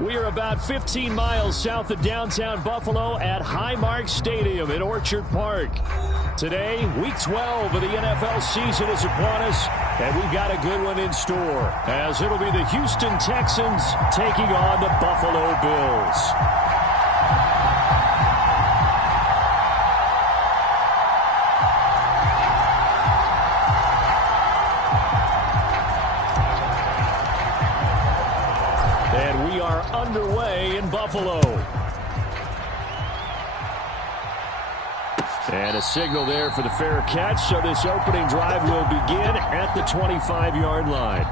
We are about 15 miles south of downtown Buffalo at Highmark Stadium in Orchard Park. Today, Week 12 of the NFL season is upon us, and we've got a good one in store, as it'll be the Houston Texans taking on the Buffalo Bills. And we are underway in Buffalo. And a signal there for the fair catch, so this opening drive will begin at the 25-yard line.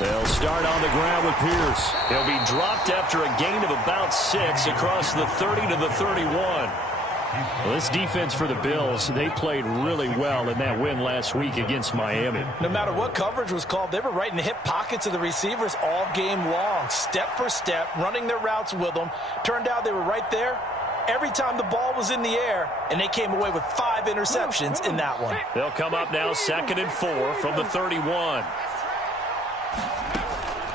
They'll start on the ground with Pierce. He'll be dropped after a gain of about 6 across the 30 to the 31. Well, this defense for the Bills, they played really well in that win last week against Miami. No matter what coverage was called, they were right in the hip pockets of the receivers all game long, step for step, running their routes with them. Turned out they were right there every time the ball was in the air, and they came away with 5 interceptions in that one. They'll come up now 2nd and 4 from the 31.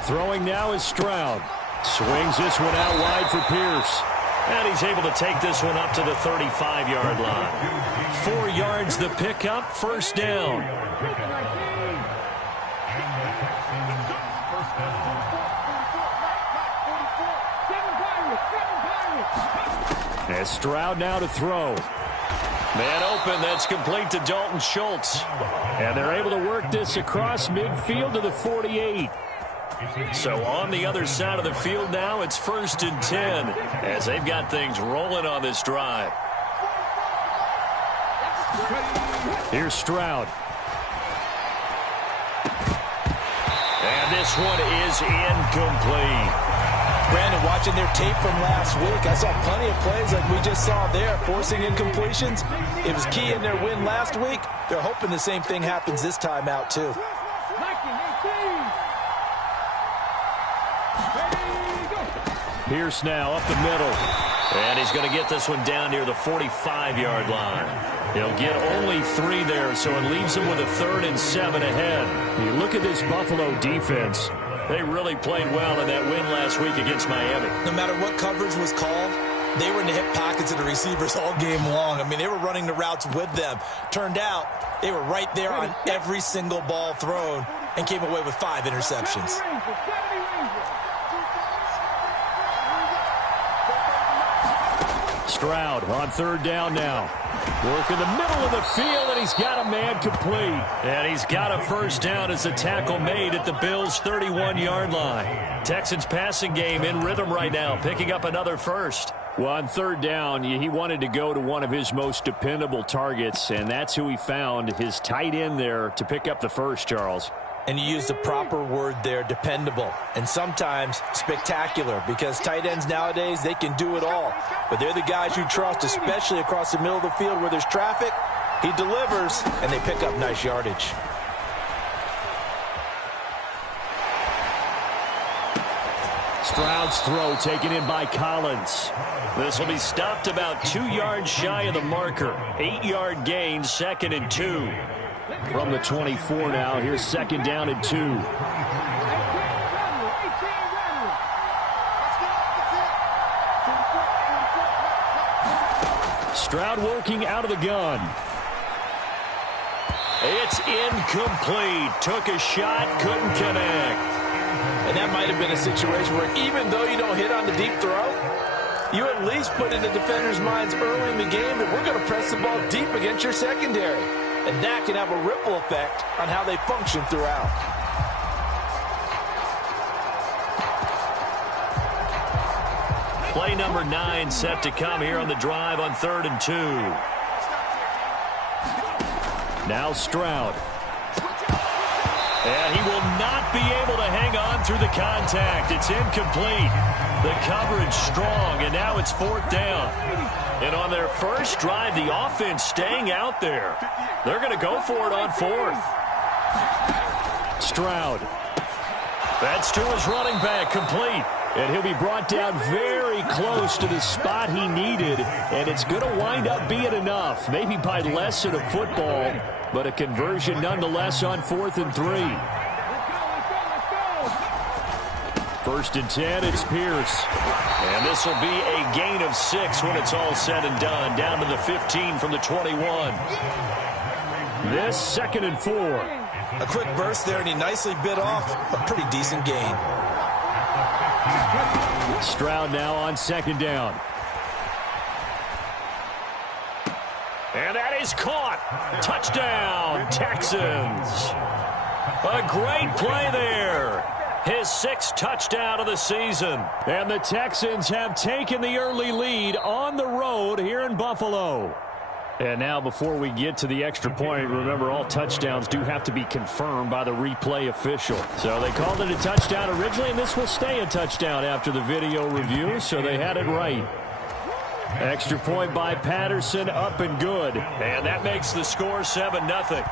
Throwing now is Stroud. Swings this one out wide for Pierce. And he's able to take this one up to the 35-yard line. 4 yards the pickup, first down. And Stroud now to throw. Man open, that's complete to Dalton Schultz. And they're able to work this across midfield to the 48. So on the other side of the field now, it's 1st and 10 as they've got things rolling on this drive. Here's Stroud. And this one is incomplete. Brandon, watching their tape from last week, I saw plenty of plays like we just saw there, forcing incompletions. It was key in their win last week. They're hoping the same thing happens this time out, too. Pierce now up the middle. And he's going to get this one down near the 45-yard line. He'll get only 3 there, so it leaves him with a 3rd and 7 ahead. You look at this Buffalo defense. They really played well in that win last week against Miami. No matter what coverage was called, they were in the hip pockets of the receivers all game long. I mean, they were running the routes with them. Turned out they were right there on every single ball thrown and came away with 5 interceptions. Stroud on 3rd down now. Working the middle of the field, and he's got a man complete. And he's got a first down as the tackle made at the Bills' 31-yard line. Texans passing game in rhythm right now, picking up another first. Well, on 3rd down, he wanted to go to one of his most dependable targets, and that's who he found, his tight end there, to pick up the first, Charles. And you use the proper word there, dependable. And sometimes spectacular, because tight ends nowadays, they can do it all. But they're the guys you trust, especially across the middle of the field where there's traffic. He delivers, and they pick up nice yardage. Stroud's throw taken in by Collins. This will be stopped about 2 yards shy of the marker. 8-yard gain, 2nd and 2. From the 24 now, here's 2nd down and 2. Stroud working out of the gun. It's incomplete. Took a shot, couldn't connect. And that might have been a situation where even though you don't hit on the deep throw, you at least put in the defender's minds early in the game that we're going to press the ball deep against your secondary. And that can have a ripple effect on how they function throughout. Play number 9 set to come here on the drive on 3rd and 2. Now Stroud. And he will not be able to hang on through the contact. It's incomplete. The coverage strong, and now it's 4th down. And on their first drive, the offense staying out there. They're going to go for it on 4th. Stroud. That's to his running back, complete. And he'll be brought down very close to the spot he needed. And it's going to wind up being enough. Maybe by less than a football, but a conversion nonetheless on 4th and 3. 1st and 10, it's Pierce. And this will be a gain of 6 when it's all said and done. Down to the 15 from the 21. This 2nd and 4. A quick burst there, and he nicely bit off a pretty decent gain. Stroud now on 2nd down. And that is caught. Touchdown, Texans. A great play there. His 6th touchdown of the season. And the Texans have taken the early lead on the road here in Buffalo. And now before we get to the extra point, remember all touchdowns do have to be confirmed by the replay official. So they called it a touchdown originally, and this will stay a touchdown after the video review, so they had it right. Extra point by Patterson, up and good. And that makes the score 7-0.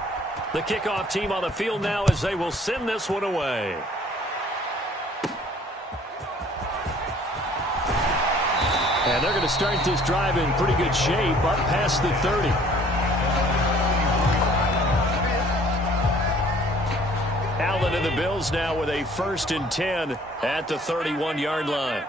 The kickoff team on the field now as they will send this one away. And they're going to start this drive in pretty good shape, up past the 30. Allen and the Bills now with a 1st and 10 at the 31-yard line.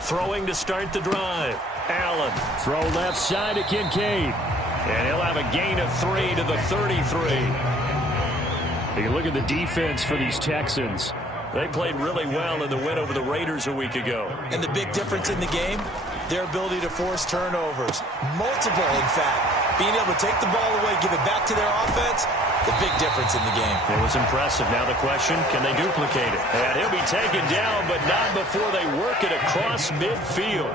Throwing to start the drive. Allen. Throw left side to Kincaid. And he'll have a gain of 3 to the 33. You look at the defense for these Texans. They played really well in the win over the Raiders a week ago. And the big difference in the game, their ability to force turnovers. Multiple, in fact. Being able to take the ball away, give it back to their offense, the big difference in the game. It was impressive. Now the question, can they duplicate it? And he'll be taken down, but not before they work it across midfield.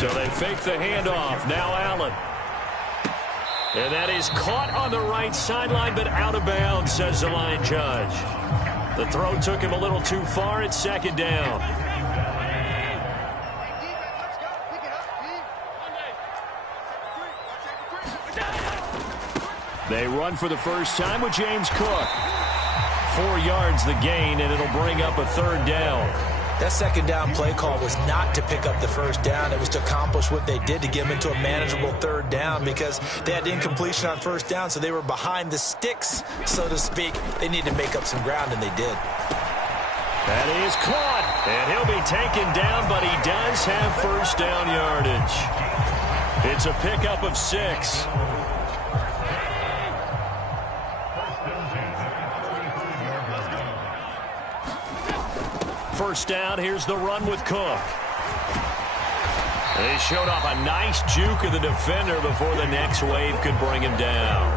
So they fake the handoff. Now Allen. And that is caught on the right sideline, but out of bounds, says the line judge. The throw took him a little too far. It's 2nd down. They run for the first time with James Cook. 4 yards the gain, and it'll bring up a 3rd down. That 2nd down play call was not to pick up the 1st down. It was to accomplish what they did to get them into a manageable 3rd down because they had incompletion on 1st down, so they were behind the sticks, so to speak. They needed to make up some ground, and they did. That is caught, and he'll be taken down, but he does have 1st down yardage. It's a pickup of 6. First down, here's the run with Cook. They showed off a nice juke of the defender before the next wave could bring him down.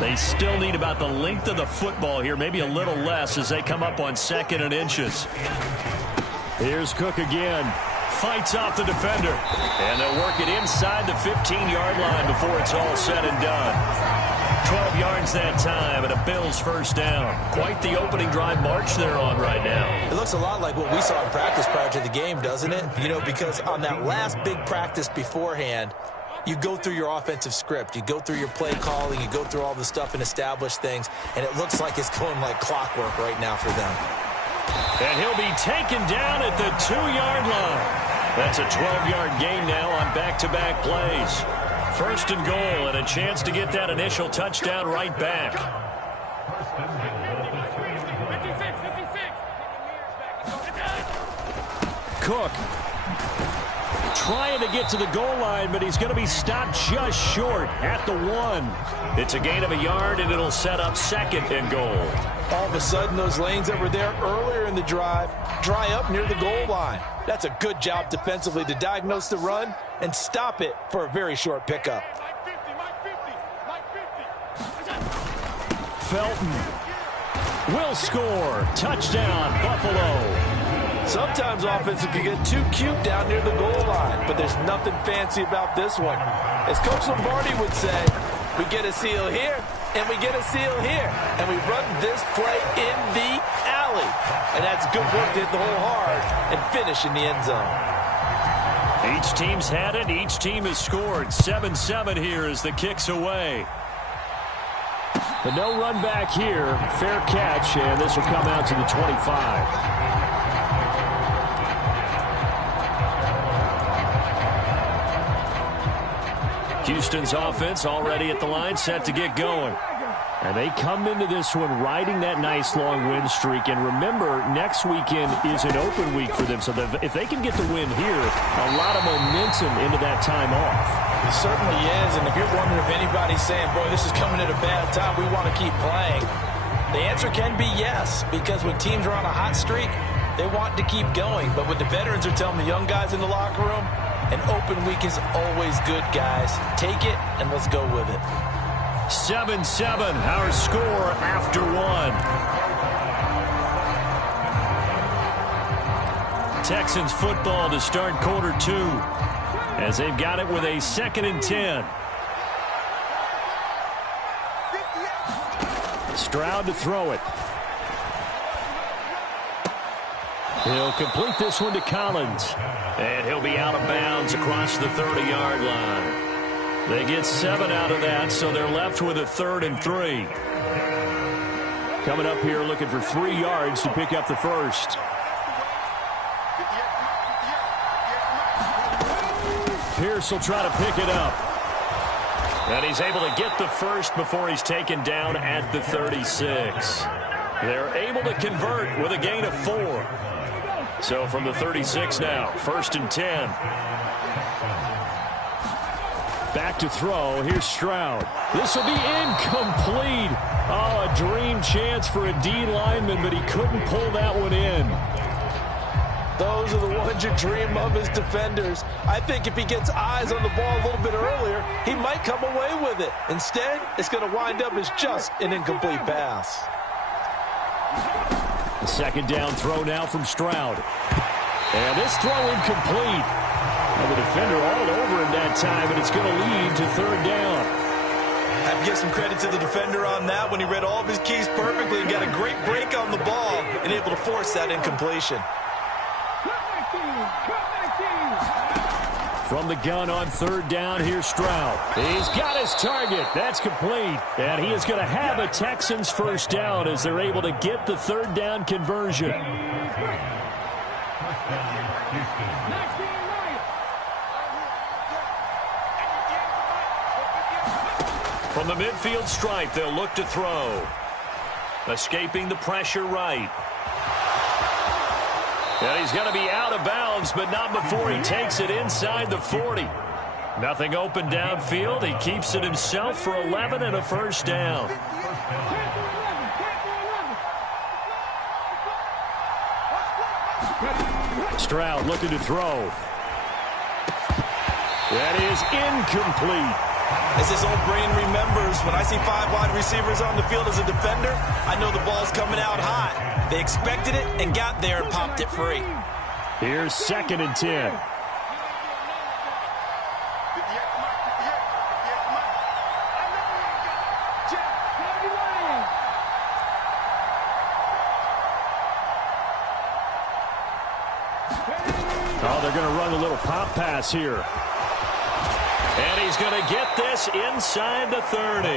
They still need about the length of the football here, maybe a little less as they come up on 2nd and inches. Here's Cook again. Fights off the defender. And they'll work it inside the 15-yard line before it's all said and done. 12 yards that time, and a Bills 1st down. Quite the opening drive march they're on right now. It looks a lot like what we saw in practice prior to the game, doesn't it? You know, because on that last big practice beforehand, you go through your offensive script. You go through your play calling. You go through all the stuff and establish things, and it looks like it's going like clockwork right now for them. And he'll be taken down at the 2-yard line. That's a 12-yard gain now on back-to-back plays. 1st and goal, and a chance to get that initial touchdown right back. Cook trying to get to the goal line, but he's going to be stopped just short at the 1. It's a gain of a yard, and it'll set up 2nd and goal. All of a sudden, those lanes that were there earlier in the drive dry up near the goal line. That's a good job defensively to diagnose the run and stop it for a very short pickup. Felton will score. Touchdown, Buffalo. Sometimes offenses can get too cute down near the goal line, but there's nothing fancy about this one. As Coach Lombardi would say, we get a seal here, and we get a seal here, and we run this play in the alley. And that's good work to hit the hole hard and finish in the end zone. Each team's had it. Each team has scored. 7-7 here as the kick's away. But no run back here. Fair catch, and this will come out to the 25. Houston's offense already at the line, set to get going. And they come into this one riding that nice long win streak. And remember, next weekend is an open week for them. So if they can get the win here, a lot of momentum into that time off. It certainly is. And if you're wondering if anybody's saying, boy, this is coming at a bad time, we want to keep playing, the answer can be yes. Because when teams are on a hot streak, they want to keep going. But what the veterans are telling the young guys in the locker room, an open week is always good, guys. Take it, and let's go with it. 7-7, our score after one. Texans football to start quarter two, as they've got it with a 2nd and 10. Stroud to throw it. He'll complete this one to Collins. And he'll be out of bounds across the 30-yard line. They get 7 out of that, so they're left with a 3rd and 3. Coming up here looking for 3 yards to pick up the first. Pierce will try to pick it up. And he's able to get the first before he's taken down at the 36. They're able to convert with a gain of 4. So from the 36 now, 1st and 10. Back to throw. Here's Stroud. This will be incomplete. Oh, a dream chance for a D lineman, but he couldn't pull that one in. Those are the ones you dream of as defenders. I think if he gets eyes on the ball a little bit earlier, he might come away with it. Instead, it's going to wind up as just an incomplete pass. The 2nd down throw now from Stroud. And this throw incomplete. And the defender all over him that time, and it's going to lead to 3rd down. I have to give some credit to the defender on that when he read all of his keys perfectly and got a great break on the ball and able to force that incompletion. From the gun on 3rd down, here's Stroud. He's got his target. That's complete. And he is going to have a Texans first down as they're able to get the 3rd down conversion. From the midfield stripe, they'll look to throw. Escaping the pressure right. And he's going to be out of bounds, but not before he takes it inside the 40. Nothing open downfield. He keeps it himself for 11 and a first down. Stroud looking to throw. That is incomplete. As this old brain remembers, when I see 5 wide receivers on the field as a defender, I know the ball's coming out hot. They expected it and got there and popped it free. Here's 2nd and 10. Oh, they're going to run a little pop pass here. And he's going to get this inside the 30.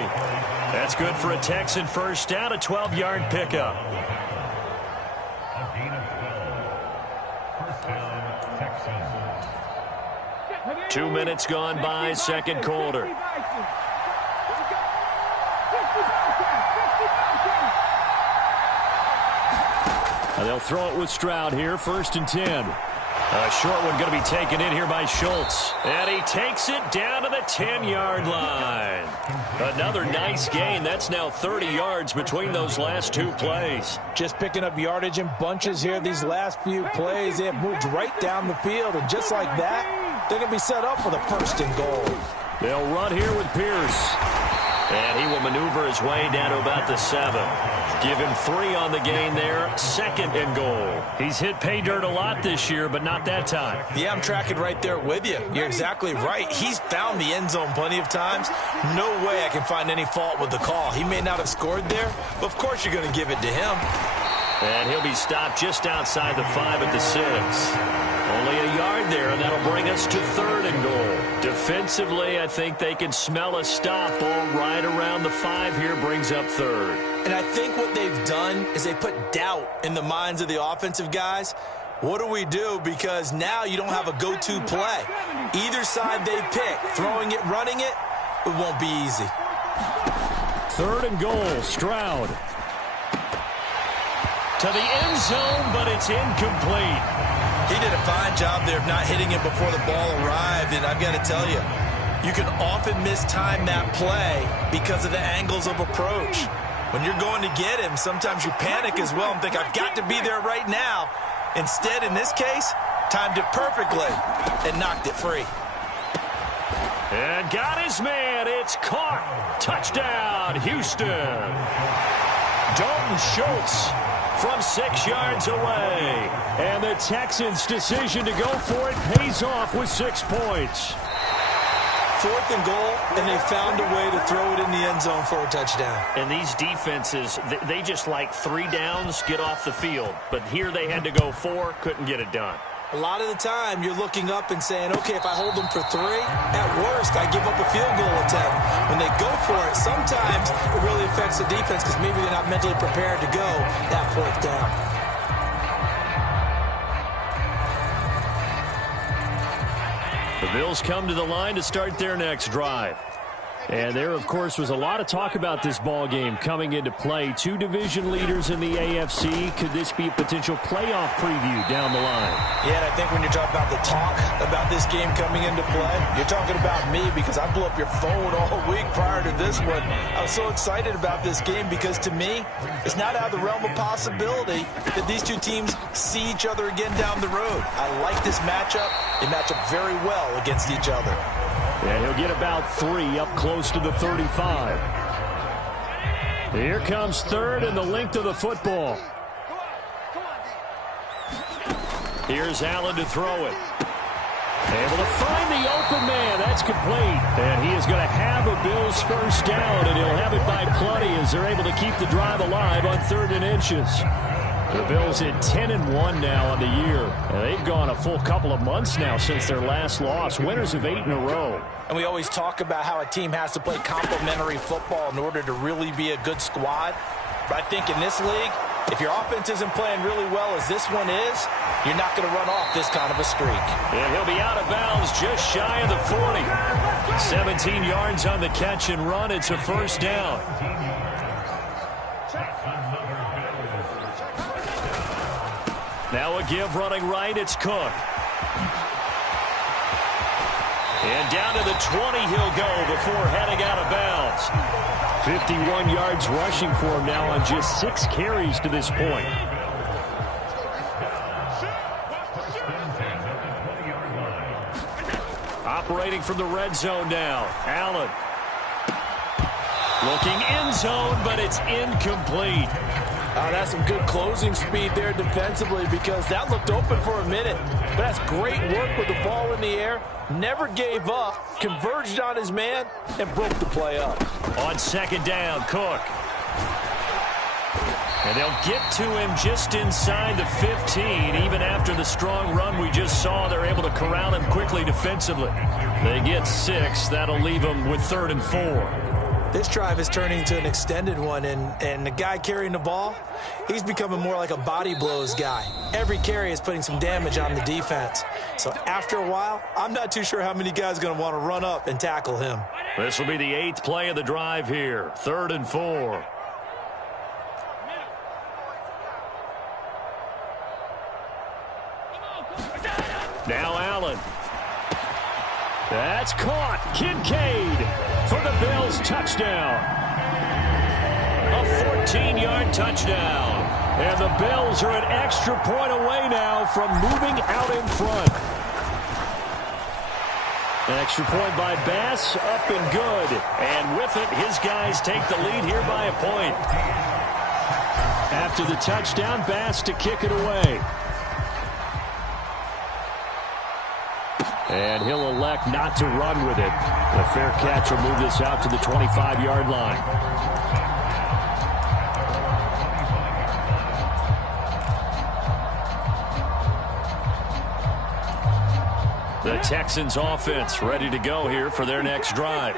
That's good for a Texan first down, a 12-yard pickup. Two minutes gone by, 2nd quarter. They'll throw it with Stroud here, 1st and 10. A short one going to be taken in here by Schultz. And he takes it down to the 10-yard line. Another nice gain. That's now 30 yards between those last 2 plays. Just picking up yardage in bunches here these last few plays. They have moved right down the field. And just like that, they're going to be set up for the 1st and goal. They'll run here with Pierce. And he will maneuver his way down to about the 7. Give him 3 on the gain there. 2nd and goal. He's hit pay dirt a lot this year, but not that time. Yeah, I'm tracking right there with you. You're exactly right. He's found the end zone plenty of times. No way I can find any fault with the call. He may not have scored there, but of course you're going to give it to him. And he'll be stopped just outside the 5 at the 6. Only a yard there, and that'll bring us to 3rd and goal. Defensively, I think they can smell a stop. Ball right around the 5 here brings up 3rd. And I think what they've done is they put doubt in the minds of the offensive guys. What do we do? Because now you don't have a go-to play. Either side they pick, throwing it, running it, it won't be easy. 3rd and goal, Stroud. To the end zone, but it's incomplete. He did a fine job there of not hitting it before the ball arrived, and I've got to tell you, you can often mistime that play because of the angles of approach. When you're going to get him, sometimes you panic as well and think, I've got to be there right now. Instead, in this case, timed it perfectly and knocked it free. And got his man. It's caught. Touchdown, Houston. Dalton Schultz from 6 yards away. And the Texans' decision to go for it pays off with 6 points. 4th and goal, and they found a way to throw it in the end zone for a touchdown. And these defenses, they just like 3 downs, get off the field. But here they had to go 4, couldn't get it done. A lot of the time, you're looking up and saying, okay, if I hold them for 3, at worst, I give up a field goal attempt. When they go for it, sometimes it really affects the defense because maybe they're not mentally prepared to go that 4th down. The Bills come to the line to start their next drive. And there, of course, was a lot of talk about this ball game coming into play. 2 division leaders in the AFC. Could this be a potential playoff preview down the line? Yeah, and I think when you're talking about the talk about this game coming into play, you're talking about me because I blew up your phone all week prior to this one. I was so excited about this game because, to me, it's not out of the realm of possibility that these 2 teams see each other again down the road. I like this matchup. They match up very well against each other. And he'll get about 3 up close to the 35. Here comes 3rd and the length of the football. Here's Allen to throw it. Able to find the open man. That's complete. And he is going to have a Bills first down, and he'll have it by plenty as they're able to keep the drive alive on 3rd and inches. The Bills at 10-1 now on the year. And they've gone a full couple of months now since their last loss. Winners of 8 in a row. And we always talk about how a team has to play complementary football in order to really be a good squad. But I think in this league, if your offense isn't playing really well as this one is, you're not going to run off this kind of a streak. And he'll be out of bounds just shy of the 40. 17 yards on the catch and run. It's a first down. Now a give running right, it's Cook. And down to the 20 he'll go before heading out of bounds. 51 yards rushing for him now on just 6 carries to this point. Operating from the red zone now. Allen. Looking end zone, but it's incomplete. That's some good closing speed there defensively because that looked open for a minute. But that's great work with the ball in the air. Never gave up, converged on his man, and broke the play up. On 2nd down, Cook. And they'll get to him just inside the 15. Even after the strong run we just saw, they're able to corral him quickly defensively. They get 6. That'll leave them with 3rd and 4. This drive is turning into an extended one, and the guy carrying the ball, he's becoming more like a body blows guy. Every carry is putting some damage on the defense. So after a while, I'm not too sure how many guys are going to want to run up and tackle him. This will be the 8th play of the drive here. 3rd and 4. Now Allen. That's caught. Kincaid for the Bills touchdown. A 14-yard touchdown. And the Bills are an extra point away now from moving out in front. An extra point by Bass, up and good. And with it, his guys take the lead here by a point. After the touchdown, Bass to kick it away. And he'll elect not to run with it. A fair catch will move this out to the 25-yard line. The Texans offense ready to go here for their next drive.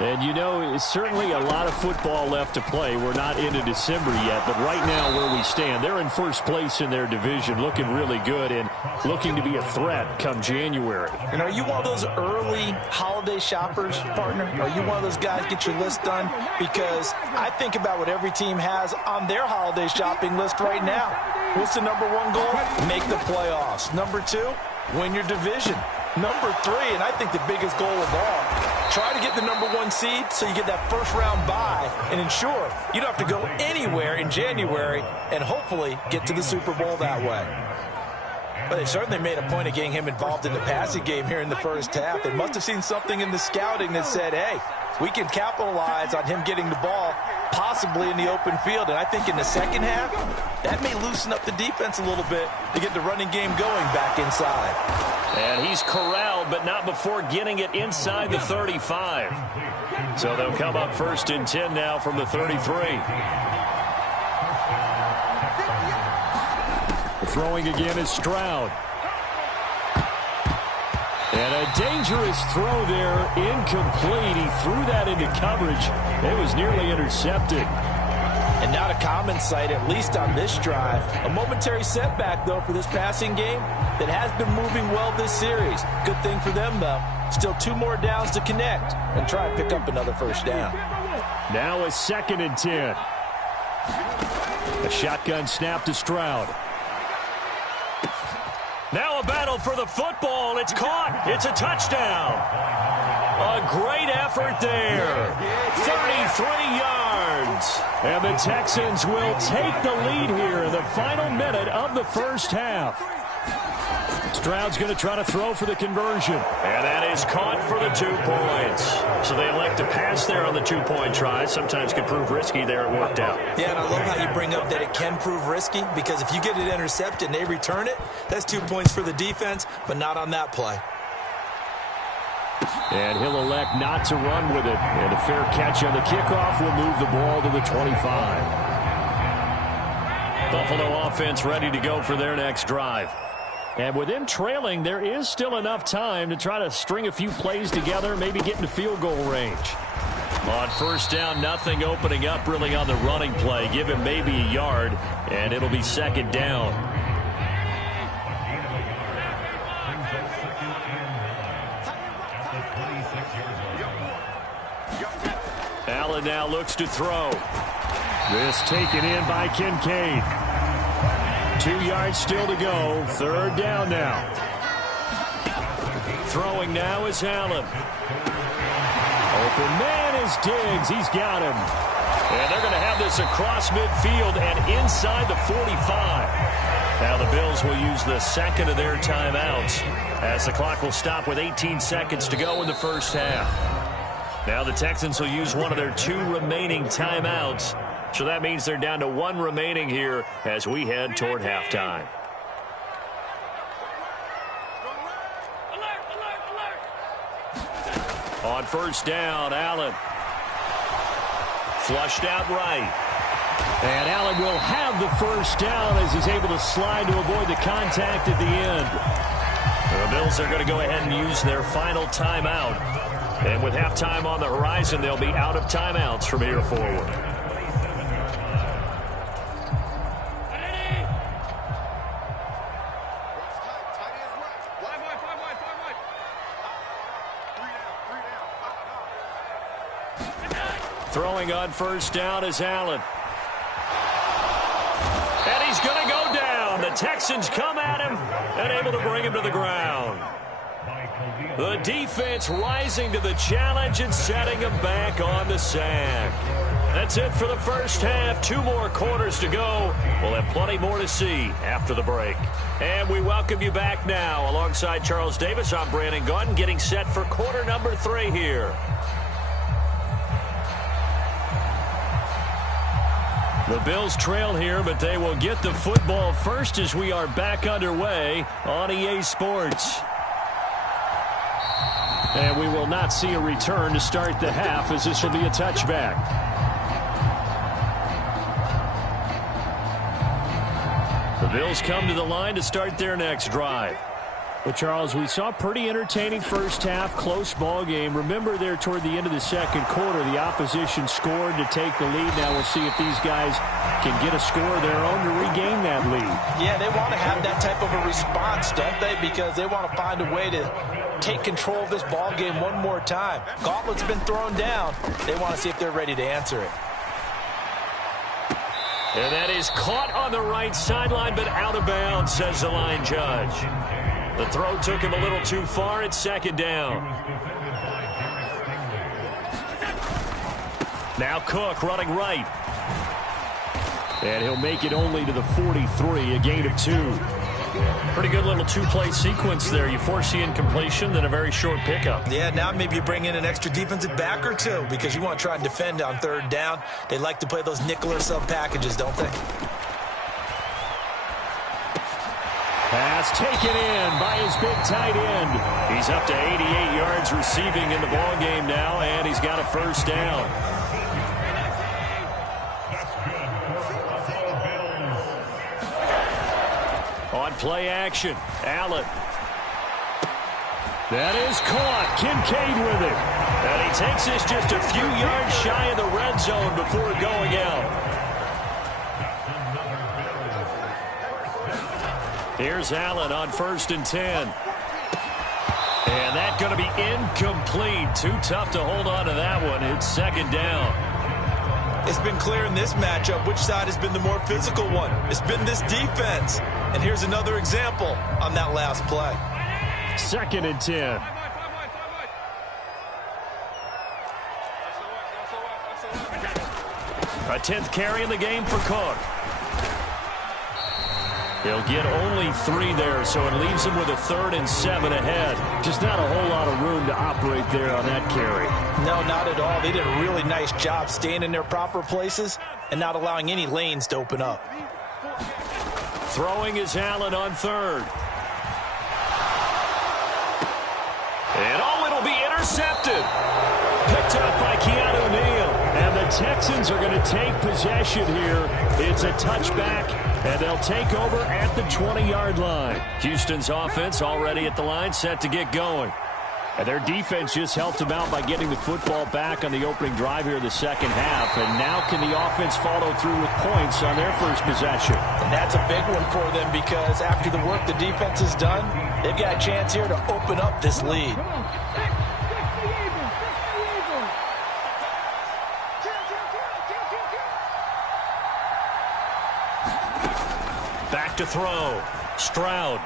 And, you know, it's certainly a lot of football left to play. We're not into December yet, but right now where we stand, they're in first place in their division, looking really good and looking to be a threat come January. And are you one of those early holiday shoppers, partner? Are you one of those guys get your list done? Because I think about what every team has on their holiday shopping list right now. What's the number one goal? Make the playoffs. Number two, win your division. Number three, and I think the biggest goal of all, try to get the number one seed so you get that first round bye and ensure you don't have to go anywhere in January and hopefully get to the Super Bowl that way. But they certainly made a point of getting him involved in the passing game here in the first half. They must have seen something in the scouting that said, hey, we can capitalize on him getting the ball possibly in the open field. And I think in the second half, that may loosen up the defense a little bit to get the running game going back inside. And he's corralled, but not before getting it inside the 35. So they'll come up first and 10 now from the 33. Throwing again is Stroud. And a dangerous throw there, incomplete. He threw that into coverage. It was nearly intercepted. And not a common sight, at least on this drive. A momentary setback, though, for this passing game that has been moving well this series. Good thing for them, though. Still 2 more downs to connect and try and pick up another first down. Now a 2nd and 10. A shotgun snap to Stroud. Now a battle for the football. It's caught. It's a touchdown. A great effort there. 33 yards. And the Texans will take the lead here in the final minute of the first half. Stroud's going to try to throw for the conversion. And that is caught for the 2 points. So they elect to pass there on the 2-point try. Sometimes can prove risky there. It worked out. Yeah, and I love how you bring up that it can prove risky, because if you get it intercepted and they return it, that's 2 points for the defense, but not on that play. And he'll elect not to run with it. And a fair catch on the kickoff will move the ball to the 25. Buffalo offense ready to go for their next drive. And with them trailing, there is still enough time to try to string a few plays together, maybe get into field goal range. On first down, nothing opening up really on the running play. Give him maybe a yard, and it'll be 2nd down. Allen now looks to throw. This taken in by Kincaid. 2 yards still to go. 3rd down now. Throwing now is Allen. Open man is Diggs. He's got him. And they're going to have this across midfield and inside the 45. Now the Bills will use the 2nd of their timeouts as the clock will stop with 18 seconds to go in the first half. Now the Texans will use one of their 2 remaining timeouts. So that means they're down to 1 remaining here as we head toward halftime. On first down, Allen. Flushed out right. And Allen will have the first down as he's able to slide to avoid the contact at the end. The Bills are going to go ahead and use their final timeout. And with halftime on the horizon, they'll be out of timeouts from here forward. Throwing on first down is Allen. And he's going to go down. The Texans come at him and able to bring him to the ground. The defense rising to the challenge and setting them back on the sack. That's it for the first half. 2 more quarters to go. We'll have plenty more to see after the break. And we welcome you back now. Alongside Charles Davis, I'm Brandon Gaudin, getting set for quarter number 3 here. The Bills trail here, but they will get the football first as we are back underway on EA Sports. And we will not see a return to start the half, as this will be a touchback. The Bills come to the line to start their next drive. Well, Charles, we saw a pretty entertaining first half, close ball game. Remember there toward the end of the second quarter, the opposition scored to take the lead. Now we'll see if these guys can get a score of their own to regain that lead. Yeah, they want to have that type of a response, don't they? Because they want to find a way to take control of this ball game one more time. Gauntlet's been thrown down. They want to see if they're ready to answer it. And that is caught on the right sideline, but out of bounds, says the line judge. The throw took him a little too far. It's second down. Now Cook running right. And he'll make it only to the 43, a gain of 2. Pretty good little 2-play sequence there. You force the incompletion, then a very short pickup. Yeah, now maybe you bring in an extra defensive back or 2 because you want to try and defend on third down. They like to play those nickel or sub packages, don't they? Pass taken in by his big tight end. He's up to 88 yards receiving in the ball game now, and he's got a first down. On play action, Allen. That is caught. Kincaid with it. And he takes this just a few yards shy of the red zone before going out. Here's Allen on 1st and 10. And that's going to be incomplete. Too tough to hold on to that one. It's second down. It's been clear in this matchup which side has been the more physical one. It's been this defense. And here's another example on that last play. 2nd and 10. A 10th carry in the game for Cook. He'll get only 3 there, so it leaves him with a 3rd and 7 ahead. Just not a whole lot of room to operate there on that carry. No, not at all. They did a really nice job staying in their proper places and not allowing any lanes to open up. Throwing is Allen on 3rd. And it'll be intercepted. Picked up by Keanu Neal. And the Texans are going to take possession here. It's a touchback, and they'll take over at the 20-yard line. Houston's offense already at the line, set to get going. And their defense just helped them out by getting the football back on the opening drive here in the second half. And now can the offense follow through with points on their first possession? And that's a big one for them because after the work the defense has done, they've got a chance here to open up this lead. Back to throw. Stroud.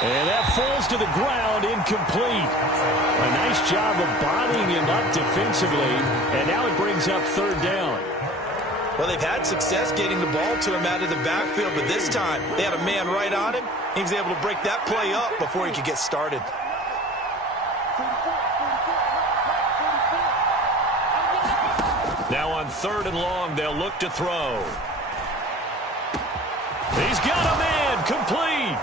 And that falls to the ground, incomplete. A nice job of bodying him up defensively, and now it brings up 3rd down. Well, they've had success getting the ball to him out of the backfield, but this time they had a man right on him. He was able to break that play up before he could get started. Now on 3rd and long, they'll look to throw. He's got a man, complete.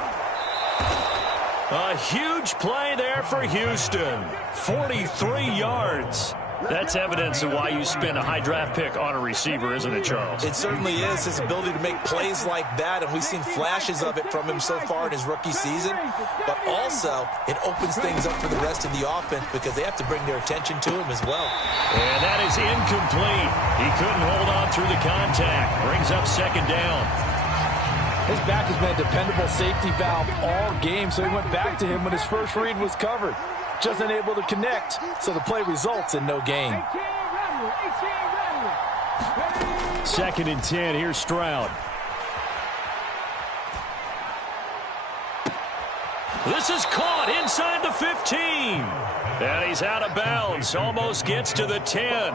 A huge play there for Houston. 43 yards. That's evidence of why you spend a high draft pick on a receiver, isn't it, Charles? It certainly is. His ability to make plays like that, and we've seen flashes of it from him so far in his rookie season. But also, it opens things up for the rest of the offense because they have to bring their attention to him as well. And that is incomplete. He couldn't hold on through the contact. Brings up 2nd down. His back has been a dependable safety valve all game, so he went back to him when his first read was covered. Just unable to connect, so the play results in no gain. 2nd and 10, here's Stroud. This is caught inside the 15. And he's out of bounds. Almost gets to the 10.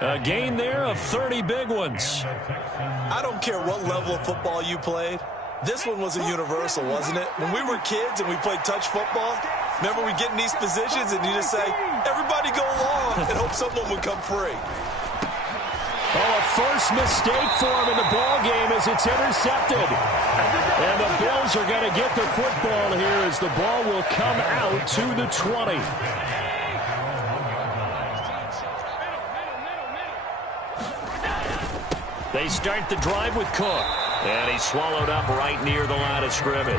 A gain there of 30 big ones. I don't care what level of football you played. This one was a universal, wasn't it? When we were kids and we played touch football, remember we get in these positions and you just say, everybody go along and hope someone would come free. Oh, a first mistake for him in the ball game as it's intercepted. And the Bills are going to get the football here as the ball will come out to the 20. They start the drive with Cook. And he's swallowed up right near the line of scrimmage.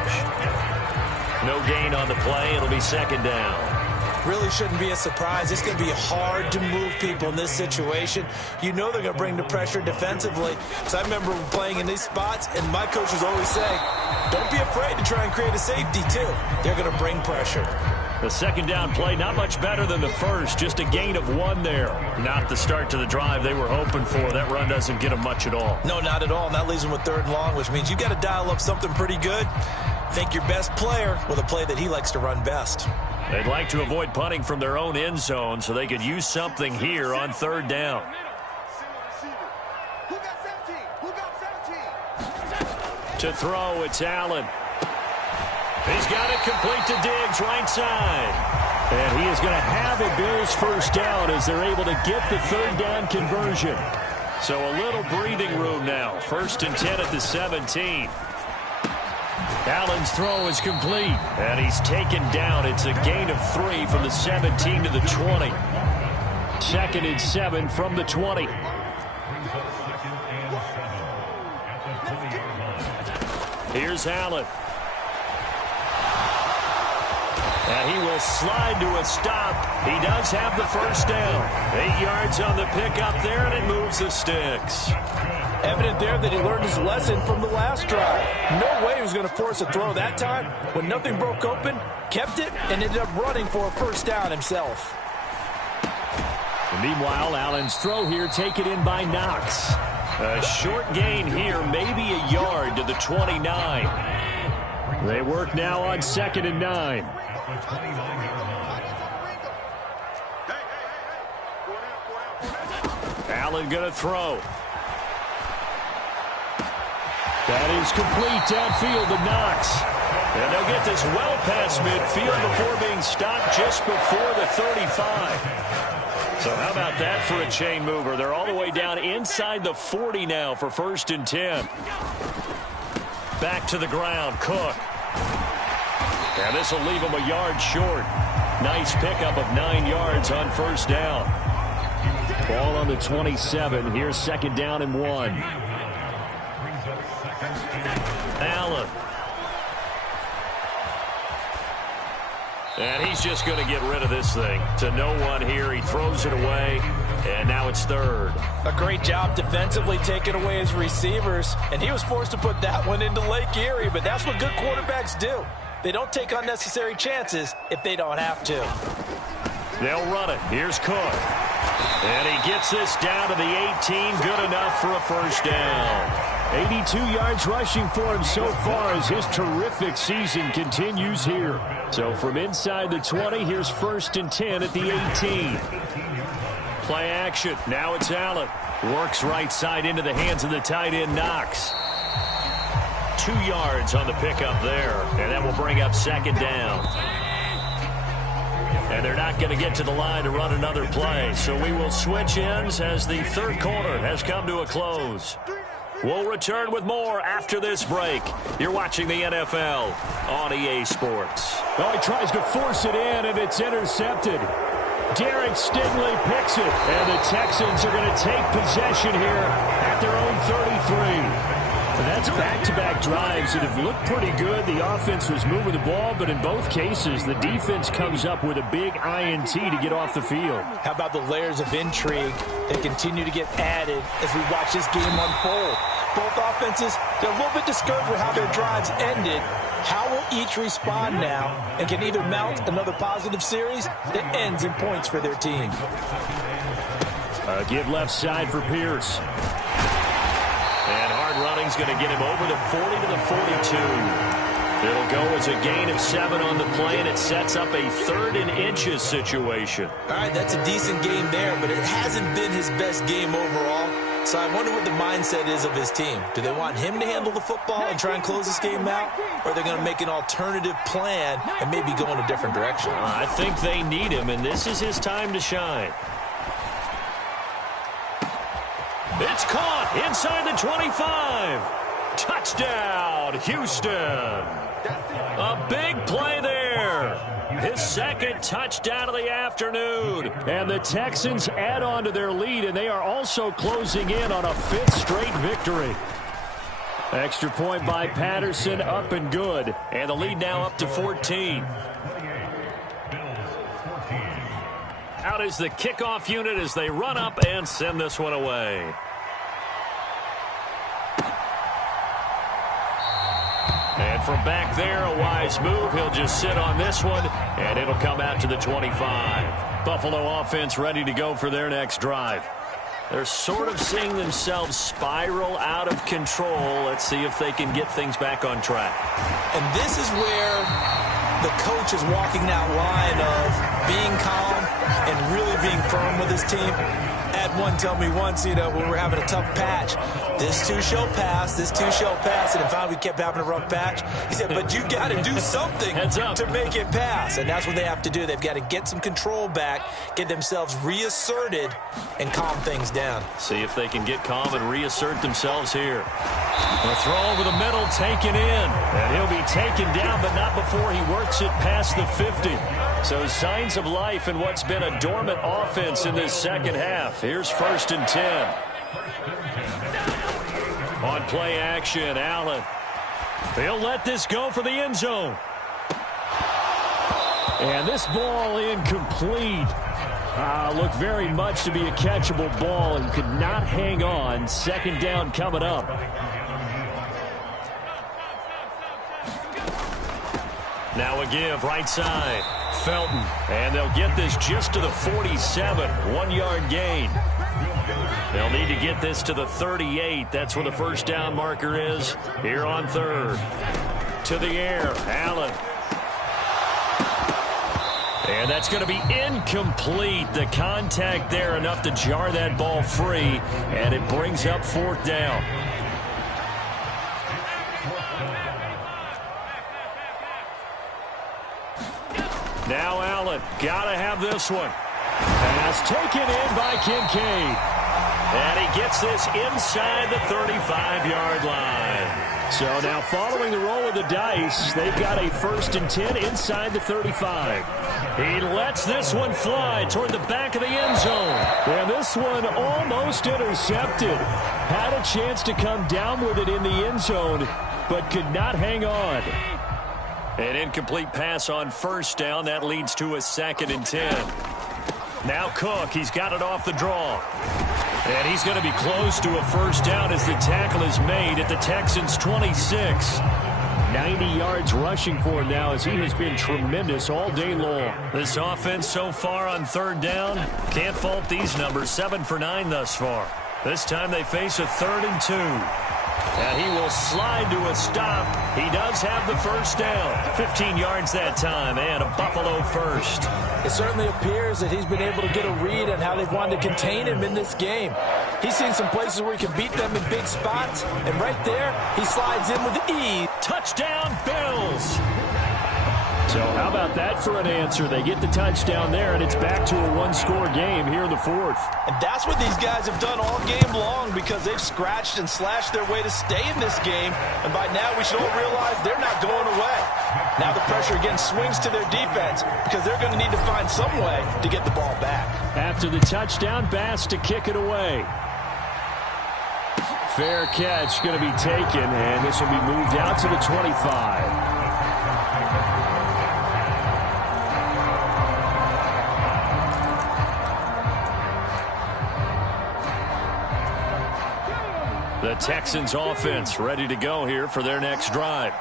No gain on the play. It'll be second down. Really shouldn't be a surprise. It's going to be hard to move people in this situation. You know they're going to bring the pressure defensively. So I remember playing in these spots, and my coaches always say, don't be afraid to try and create a safety, too. They're going to bring pressure. The second down play, not much better than the first. Just a gain of 1 there. Not the start to the drive they were hoping for. That run doesn't get them much at all. No, not at all. And that leaves them with 3rd and long, which means you got to dial up something pretty good. Think your best player with a play that he likes to run best. They'd like to avoid punting from their own end zone so they could use something here on 3rd down. To throw, it's Allen. He's got it complete to Diggs, right side. And he is going to have a Bills first down as they're able to get the 3rd down conversion. So a little breathing room now. 1st and 10 at the 17. Allen's throw is complete. And he's taken down. It's a gain of 3 from the 17 to the 20. 2nd and 7 from the 20. Here's Allen. And he will slide to a stop. He does have the first down. 8 yards on the pickup there, and it moves the sticks. Evident there that he learned his lesson from the last drive. No way he was going to force a throw that time. When nothing broke open, kept it, and ended up running for a first down himself. And meanwhile, Allen's throw here taken in by Knox. A short gain here, maybe a yard to the 29. They work now on 2nd and 9. Allen going to throw. That is complete downfield to Knox. And they'll get this well past midfield before being stopped just before the 35. So how about that for a chain mover? They're all the way down inside the 40 now for 1st and 10. Back to the ground, Cook. And this will leave him a yard short. Nice pickup of 9 yards on 1st down. Ball on the 27. Here's 2nd down and 1. Allen. And he's just going to get rid of this thing. To no one here. He throws it away. And now it's 3rd. A great job defensively taking away his receivers. And he was forced to put that one into Lake Erie. But that's what good quarterbacks do. They don't take unnecessary chances if they don't have to. They'll run it. Here's Cook. And he gets this down to the 18. Good enough for a first down. 82 yards rushing for him so far as his terrific season continues here. So from inside the 20, here's 1st and 10 at the 18. Play action. Now it's Allen. Works right side into the hands of the tight end, Knox. 2 yards on the pickup there. And that will bring up 2nd down. And they're not going to get to the line to run another play. So we will switch ends as the 3rd quarter has come to a close. We'll return with more after this break. You're watching the NFL on EA Sports. Well, he tries to force it in, and it's intercepted. Derek Stingley picks it, and the Texans are going to take possession here at their own 33. And that's back-to-back drives that have looked pretty good. The offense was moving the ball, but in both cases, the defense comes up with a big INT to get off the field. How about the layers of intrigue that continue to get added as we watch this game unfold? Both offenses, they're a little bit discouraged with how their drives ended. How will each respond now and can either mount another positive series that ends in points for their team? Give left side for Pierce. And hard running's going to get him over the 40 to the 42. It'll go as a gain of 7 on the play, and it sets up a 3rd and inches situation. All right, that's a decent game there, but it hasn't been his best game overall. So I wonder what the mindset is of his team. Do they want him to handle the football and try and close this game out? Or are they going to make an alternative plan and maybe go in a different direction? I think they need him, and this is his time to shine. It's caught inside the 25. Touchdown, Houston. A big play there. His 2nd touchdown of the afternoon. And the Texans add on to their lead, and they are also closing in on a 5th straight victory. Extra point by Patterson, up and good. And the lead now up to 14. Out is the kickoff unit as they run up and send this one away. And from back there, a wise move. He'll just sit on this one, and it'll come out to the 25. Buffalo offense ready to go for their next drive. They're sort of seeing themselves spiral out of control. Let's see if they can get things back on track. And this is where the coach is walking that line of being calm and really being firm with his team. Had one tell me once, when we were having a tough patch, this too shall pass, this too shall pass, and finally we kept having a rough patch. He said, but you got to do something to make it pass, and that's what they have to do. They've got to get some control back, get themselves reasserted, and calm things down. See if they can get calm and reassert themselves here. A throw over the middle, taken in, and he'll be taken down, but not before he works it past the 50. So signs of life in what's been a dormant offense in this second half. Here's 1st and 10. On play action, Allen. They'll let this go for the end zone. And this ball incomplete. Looked very much to be a catchable ball and could not hang on. 2nd down coming up. Now a give, right side. Felton. And they'll get this just to the 47. 1-yard gain. They'll need to get this to the 38. That's where the 1st down marker is. Here on 3rd. To the air. Allen. And that's going to be incomplete. The contact there enough to jar that ball free. And it brings up 4th down. Now Allen, gotta have this one. Pass taken in by Kincaid. And he gets this inside the 35-yard line. So now following the roll of the dice, they've got a 1st and 10 inside the 35. He lets this one fly toward the back of the end zone. And this one almost intercepted. Had a chance to come down with it in the end zone, but could not hang on. An incomplete pass on 1st down. That leads to a 2nd and 10. Now Cook. He's got it off the draw. And he's going to be close to a 1st down as the tackle is made at the Texans' 26. 90 yards rushing for him now as he has been tremendous all day long. This offense so far on 3rd down, can't fault these numbers. 7 for 9 thus far. This time they face a 3rd and 2. And he will slide to a stop. He does have the 1st down. 15 yards that time, and a Buffalo 1st. It certainly appears that he's been able to get a read on how they've wanted to contain him in this game. He's seen some places where he can beat them in big spots, and right there, he slides in with ease. Touchdown, Bills! So how about that for an answer? They get the touchdown there, and it's back to a 1-score game here in the 4th. And that's what these guys have done all game long because they've scratched and slashed their way to stay in this game. And by now, we should all realize they're not going away. Now the pressure again swings to their defense because they're going to need to find some way to get the ball back. After the touchdown, Bass to kick it away. Fair catch going to be taken, and this will be moved out to the 25. The Texans offense ready to go here for their next drive.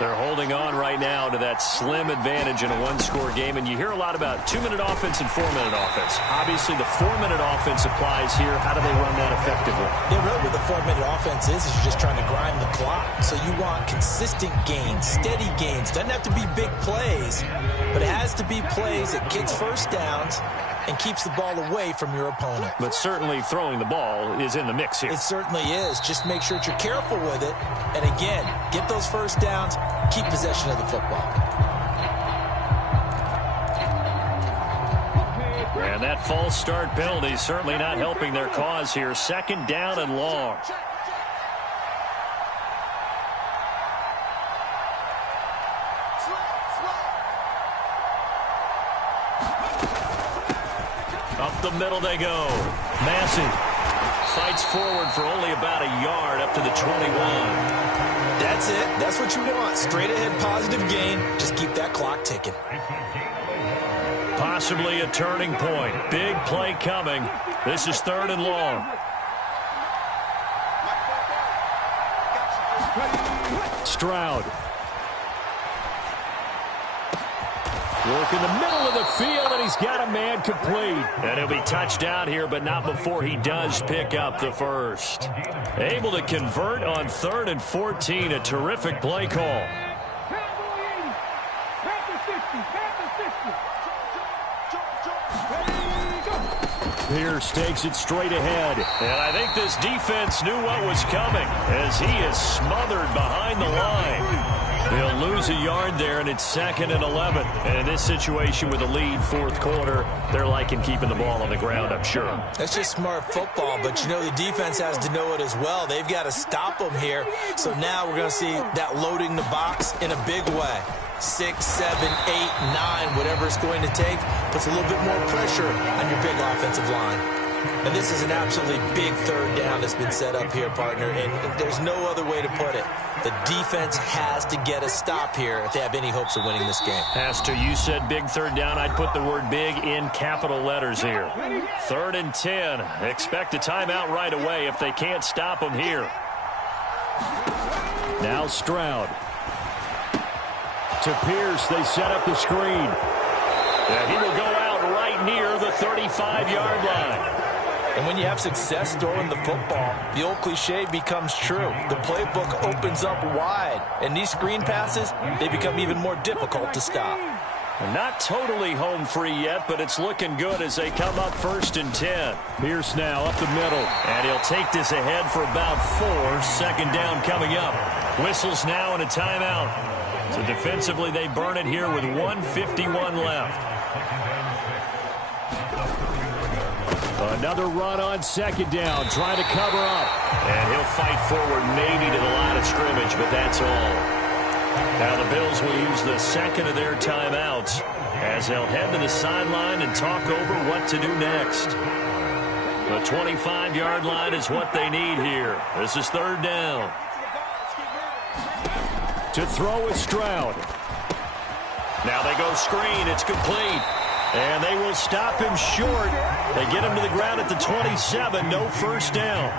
They're holding on right now to that slim advantage in a one-score game, and you hear a lot about 2-minute offense and 4-minute offense. Obviously, the 4-minute offense applies here. How do they run that effectively? Yeah, really what the 4-minute offense is you're just trying to grind the clock. So you want consistent gains, steady gains. Doesn't have to be big plays, but it has to be plays that gets first downs and keeps the ball away from your opponent. But certainly throwing the ball is in the mix here. It certainly is. Just make sure that you're careful with it. And again, get those first downs, keep possession of the football. And that false start penalty is certainly not helping their cause here. 2nd down and long. Up the middle they go. Massey fights forward for only about a yard up to the 21. That's it. That's what you want. Straight ahead positive gain. Just keep that clock ticking. Possibly a turning point. Big play coming. This is 3rd and long. Stroud. Work in the middle of the field, and he's got a man complete. And he'll be touched down here, but not before he does pick up the first. Able to convert on 3rd and 14. A terrific play call. Pierce takes it straight ahead. And I think this defense knew what was coming as he is smothered behind the line. He'll lose a yard there, and it's 2nd and 11. And in this situation with a lead 4th quarter, they're liking keeping the ball on the ground, I'm sure. That's just smart football, but you know the defense has to know it as well. They've got to stop them here. So now we're going to see that loading the box in a big way. 6, 7, 8, 9, whatever it's going to take, puts a little bit more pressure on your big offensive line. And this is an absolutely big 3rd down that's been set up here, partner, and there's no other way to put it. The defense has to get a stop here if they have any hopes of winning this game. Has to. You said big 3rd down. I'd put the word big in capital letters here. 3rd and 10. Expect a timeout right away if they can't stop them here. Now Stroud. To Pierce, they set up the screen. And he will go out right near the 35-yard line. And when you have success throwing the football, the old cliche becomes true. The playbook opens up wide. And these screen passes, they become even more difficult to stop. Not totally home free yet, but it's looking good as they come up 1st and 10. Pierce now up the middle. And he'll take this ahead for about 4. 2nd down coming up. Whistles now and a timeout. So defensively, they burn it here with 1:51 left. Another run on 2nd down, trying to cover up. And he'll fight forward maybe to the line of scrimmage, but that's all. Now the Bills will use the 2nd of their timeouts as they'll head to the sideline and talk over what to do next. The 25-yard line is what they need here. This is 3rd down. To throw is Stroud. Now they go screen. It's complete. And they will stop him short. They get him to the ground at the 27. No 1st down.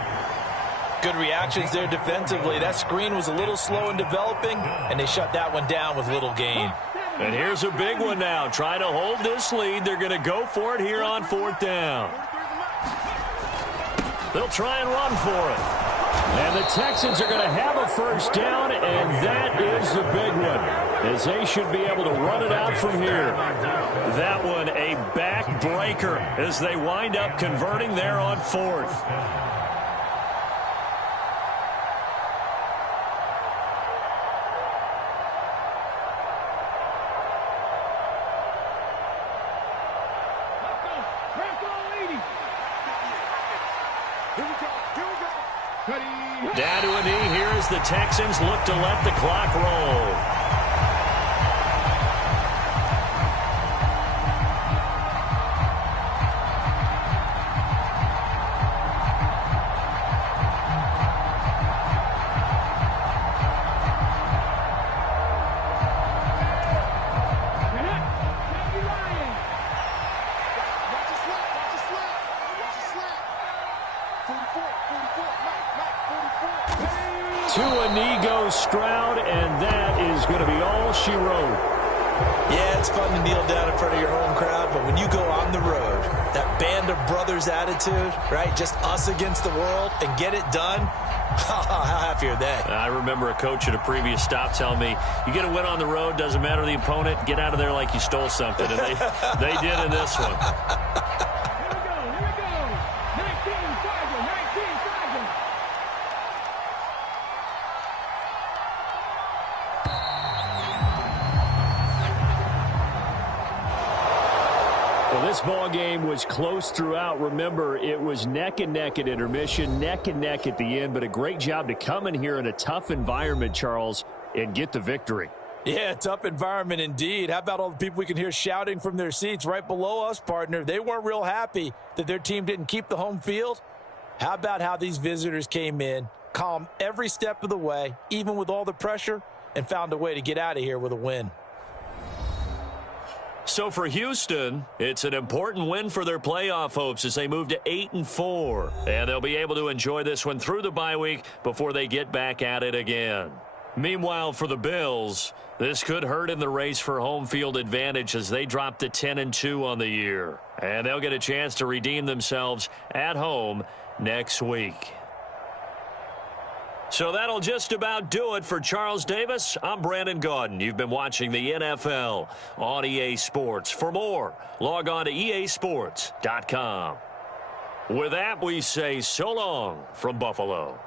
Good reactions there defensively. That screen was a little slow in developing, and they shut that one down with little gain. And here's a big one now. Trying to hold this lead. They're going to go for it here on 4th down. They'll try and run for it. And the Texans are going to have a 1st down, and that is the big one, as they should be able to run it out from here. That one a backbreaker as they wind up converting there on 4th. Down to a knee here as the Texans look to let the clock roll. To a knee goes Stroud, and that is going to be all she wrote. Yeah, it's fun to kneel down in front of your home crowd, but when you go on the road, that band of brothers attitude, right, just us against the world, and get it done, how happy are they? I remember a coach at a previous stop telling me, you get a win on the road, doesn't matter the opponent, get out of there like you stole something. And they did in this one. This ball game was close throughout. Remember, it was neck and neck at intermission, neck and neck at the end, but a great job to come in here in a tough environment, Charles, and get the victory. Yeah, tough environment indeed. How about all the people we can hear shouting from their seats right below us, partner? They weren't real happy that their team didn't keep the home field. How about how these visitors came in, calm every step of the way, even with all the pressure, and found a way to get out of here with a win. So for Houston, it's an important win for their playoff hopes as they move to 8-4. And they'll be able to enjoy this one through the bye week before they get back at it again. Meanwhile, for the Bills, this could hurt in the race for home field advantage as they drop to 10-2 on the year. And they'll get a chance to redeem themselves at home next week. So that'll just about do it for Charles Davis. I'm Brandon Gaudin. You've been watching the NFL on EA Sports. For more, log on to easports.com. With that, we say so long from Buffalo.